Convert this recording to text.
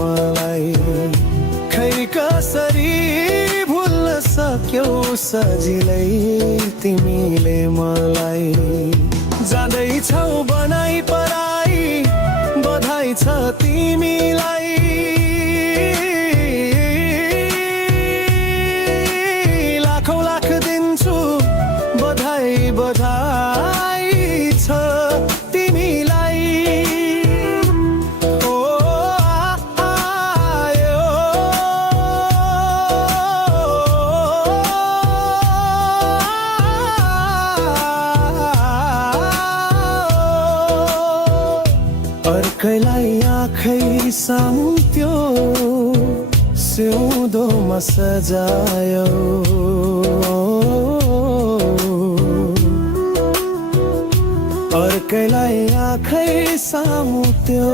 मलाई खै कसरी भुल्न सक्यौ सजिलै तिमीले मलाई जाँदैछौ बनाई पराई बधाई छ तिमीलाई लाखौं लाख दिन्छु बधाई बधाई छ तिमीलाई ओ आयो अर्कैलाई आँखै सामु त्यो सिउँदोमा सजायो अर्कैलाई आँखै सामु त्यो